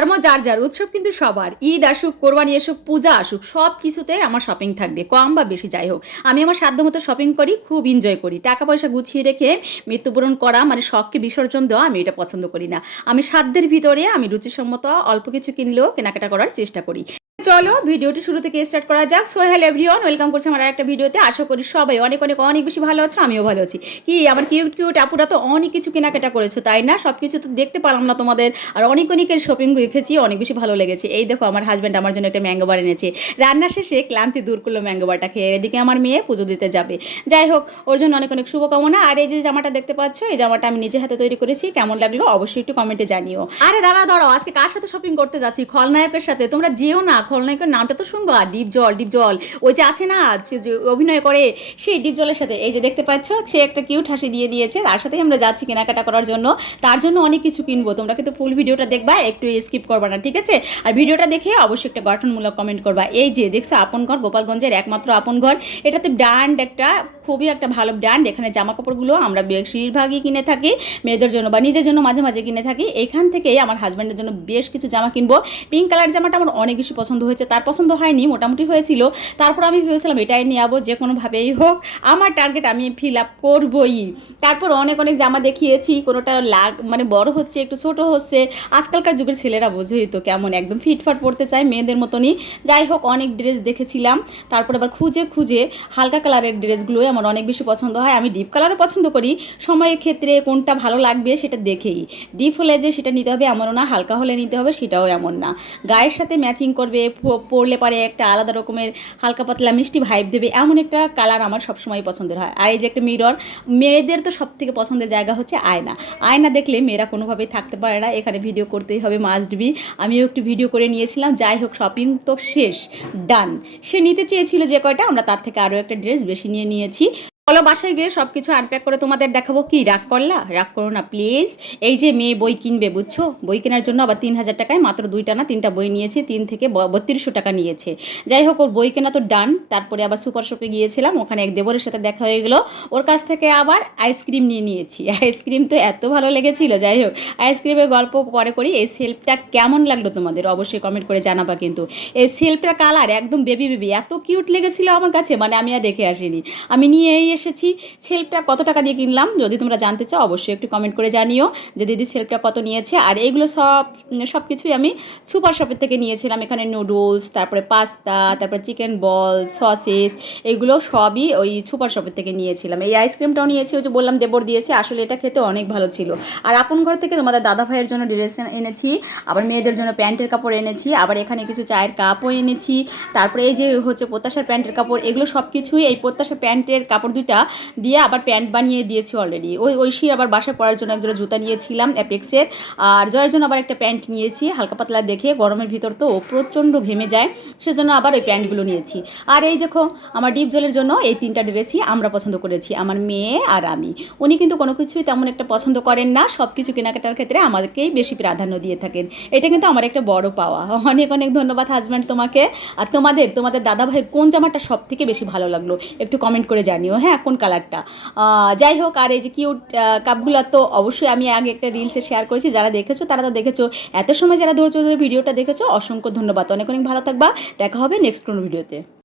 ধর্ম যার যার, উৎসব কিন্তু সবার। ঈদ আসুক, কোরবানি আসুক, পূজা আসুক, সব কিছুতে আমার শপিং থাকবে, কম বা বেশি যাই হোক। আমি আমার সাধ্যমতো শপিং করি, খুব এনজয় করি। টাকা পয়সা গুছিয়ে রেখে মৃত্যুবরণ করা মানে শখকে বিসর্জন দেওয়া আমি এটা পছন্দ করি না। আমি সাধ্যের ভিতরে আমি রুচিসম্মত অল্প কিছু কিনলেও কেনাকাটা করার চেষ্টা করি। চলো ভিডিওটি শুরু থেকে স্টার্ট করা যাক। সো হ্যালো এভরিওয়ান, ওয়েলকাম করছি আমার একটা ভিডিওতে। আশা করি সবাই অনেক অনেক অনেক বেশি ভালো আছো, আমিও ভালো আছি। কি আমার কিউট কিউট আপুরা তো অনেক কিছু কেনাকাটা করেছো, তাই না? সব কিছু তো দেখতে পারলাম না তোমাদের। আর অনেক অনেকের শপিং দেখেছি, অনেক বেশি ভালো লেগেছে। এই দেখো আমার হাজব্যান্ড আমার জন্য একটা ম্যাঙ্গো বার এনেছে। রান্না শেষে ক্লান্তি দূর করলো ম্যাঙ্গো বারটা খেয়ে। এদিকে আমার মেয়ে পুজো দিতে যাবে। যাই হোক, ওর জন্য অনেক অনেক শুভকামনা। আর এই যে জামাটা দেখতে পাচ্ছ, এই জামাটা আমি নিজে হাতে তৈরি করেছি। কেমন লাগলো অবশ্যই একটু কমেন্টে জানিও। আরে দাঁড়াও, আজকে কার সাথে শপিং করতে যাচ্ছি? খলনায়কের সাথে। তোমরা যেও না, খলনায়কের নামটা তো শুনবা, ডিপ জল ডিপ জল। ওই যে আছে না, যে অভিনয় করে, সেই ডিপ জলের সাথে। এই যে দেখতে পাচ্ছ, সে একটা কিউট হাসি দিয়ে দিয়েছে। তার সাথেই আমরা যাচ্ছি কেনাকাটা করার জন্য। তার জন্য অনেক কিছু কিনবো। তোমরা কিন্তু ফুল ভিডিওটা দেখবা, একটু স্কিপ করবা না, ঠিক আছে? আর ভিডিওটা দেখে অবশ্যই একটা গঠনমূলক কমেন্ট করবা। এই যে দেখছো আপন ঘর, গোপালগঞ্জের একমাত্র আপন ঘর। এটাতে ব্র্যান্ড একটা, খুবই একটা ভালো ব্র্যান্ড। এখানে জামা কাপড়গুলো আমরা বেশিরভাগই কিনে থাকি মেয়েদের জন্য বা নিজের জন্য মাঝে মাঝে কিনে থাকি। এখান থেকেই আমার হাজব্যান্ডের জন্য বেশ কিছু জামা কিনবো। পিঙ্ক কালার জামাটা আমার অনেক বেশি পছন্দ হয়েছে, তার পছন্দ হয়নি, মোটামুটি হয়েছিল। তারপর আমি ভেবেছিলাম এটাই নিয়ে যাবো, যে কোনোভাবেই হোক আমার টার্গেট আমি ফিল আপ করবোই। তারপর অনেক অনেক জামা দেখিয়েছি, কোনোটা মানে বড় হচ্ছে, একটু ছোট হচ্ছে। আজকালকার যুগের ছেলেরা বোঝোই তো কেমন, একদম ফিটফাট পড়তে চায় মেয়েদের মতনই। যাই হোক, অনেক ড্রেস দেখেছিলাম। তারপর আবার খুঁজে খুঁজে হালকা কালারের ড্রেসগুলোই আমার অনেক বেশি পছন্দ হয়। আমি ডিপ কালারও পছন্দ করি, সময়ের ক্ষেত্রে কোনটা ভালো লাগবে সেটা দেখেই। ডিপ হলে যে সেটা নিতে হবে এমনও না, হালকা হলে নিতে হবে সেটাও এমন না। গায়ের সাথে ম্যাচিং করবে, পরলে পারে একটা আলাদা রকমের হালকা পাতলা মিষ্টি ভাইব দেবে, এমন একটা কালার আমার সবসময় পছন্দের হয়। আর এই যে একটা মিরর, মেয়েদের তো সব থেকে পছন্দের জায়গা হচ্ছে আয়না। আয়না দেখলে মেয়েরা কোনোভাবেই থাকতে পারে না, এখানে ভিডিও করতেই হবে, মাস্ট বি। আমিও একটু ভিডিও করে নিয়েছিলাম। যাই হোক, শপিং তো শেষ, ডান। সে নিতে চেয়েছিল যে কয়টা, আমরা তার থেকে আরও একটা ড্রেস বেশি নিয়ে নিয়েছি। চলো বাসায় গিয়ে সব কিছু আনপ্যাক করে তোমাদের দেখাবো। কি রাগ করলা? রাগ করো না প্লিজ। এই যে মেয়ে বই কিনবে, বুঝছো? বই কেনার জন্য আবার 3,000 টাকায় মাত্র 2টা না 3টা বই নিয়েছে, 3 থেকে 3200 টাকা নিয়েছে। যাই হোক, ওর বই কেনা তো ডান। তারপরে আবার সুপার শপে গিয়েছিলাম, ওখানে এক দেবরের সাথে দেখা হয়ে গেলো। ওর কাছ থেকে আবার আইসক্রিম নিয়ে নিয়েছি। আইসক্রিম তো এত ভালো লেগেছিল। যাই হোক, আইসক্রিমের গল্প পরে করি। এই সেলফটা কেমন লাগলো তোমাদের অবশ্যই কমেন্ট করে জানাবা কিন্তু। এই সেলফটার কালার একদম বেবি বেবি, এত কিউট লেগেছিল আমার কাছে, মানে আমি আর দেখে আসিনি, আমি নিয়েই এসেছি। সেলফটা কত টাকা দিয়ে কিনলাম যদি তোমরা জানতে চাও অবশ্যই একটু কমেন্ট করে জানিও যে দিদি সেলফটা কত নিয়েছে। আর এইগুলো সব কিছুই আমি সুপার শপের থেকে নিয়েছিলাম। এখানে নুডলস, তারপরে পাস্তা, তারপরে চিকেন বল, সসেস, এগুলো সবই ওই সুপার শপের থেকে নিয়েছিলাম। এই আইসক্রিমটাও নিয়েছি, ওই যে বললাম দেবর দিয়েছে। আসলে এটা খেতে অনেক ভালো ছিল। আর আপন ঘর থেকে তোমাদের দাদা ভাইয়ের জন্য ড্রেস এনেছি, আবার মেয়েদের জন্য প্যান্টের কাপড় এনেছি, আবার এখানে কিছু চায়ের কাপও এনেছি। তারপরে এই যে হচ্ছে প্রত্যাশার প্যান্টের কাপড়, এগুলো সব কিছুই এই প্রত্যাশার প্যান্টের কাপড় দুইটা দিয়ে আবার প্যান্ট বানিয়ে দিয়েছি অলরেডি। ওই ঐশীর আবার বাসায় পরার জন্য একজোড়া জুতা নিয়েছিলাম অ্যাপেক্সের। আর জয়ের জন্য আবার একটা প্যান্ট নিয়েছি হালকা পাতলা দেখে, গরমের ভিতর তো ও প্রচণ্ড ঘেমে যায়, সেজন্য আবার ওই প্যান্টগুলো নিয়েছি। আর এই দেখো, আমার ডিপ জলের জন্য এই 3টা ড্রেসই আমরা পছন্দ করেছি, আমার মেয়ে আর আমি। উনি কিন্তু কোনো কিছুই তেমন একটা পছন্দ করেন না, সব কিছু কেনাকাটার ক্ষেত্রে আমাদেরকেই বেশি প্রাধান্য দিয়ে থাকেন। এটা কিন্তু আমার একটা বড় পাওয়া। অনেক অনেক ধন্যবাদ হাজব্যান্ড তোমাকে। আর তোমাদের দাদা ভাইয়ের কোন জামাটা সব থেকে বেশি ভালো লাগলো একটু কমেন্ট করে জানিও, হ্যাঁ, কোন কালারটা। যাই হোক, আর এই যে কিউট কাপগুলো তো অবশ্যই আমি আগে একটা রিলসে শেয়ার করেছি, যারা দেখেছো তারা তো দেখেছো। এত সময় যারা ধৈর্য ধরে ভিডিওটা দেখেছো অসংখ্য ধন্যবাদ। অনেক অনেক ভালো থাকবা, দেখা হবে নেক্সট কোনো ভিডিওতে।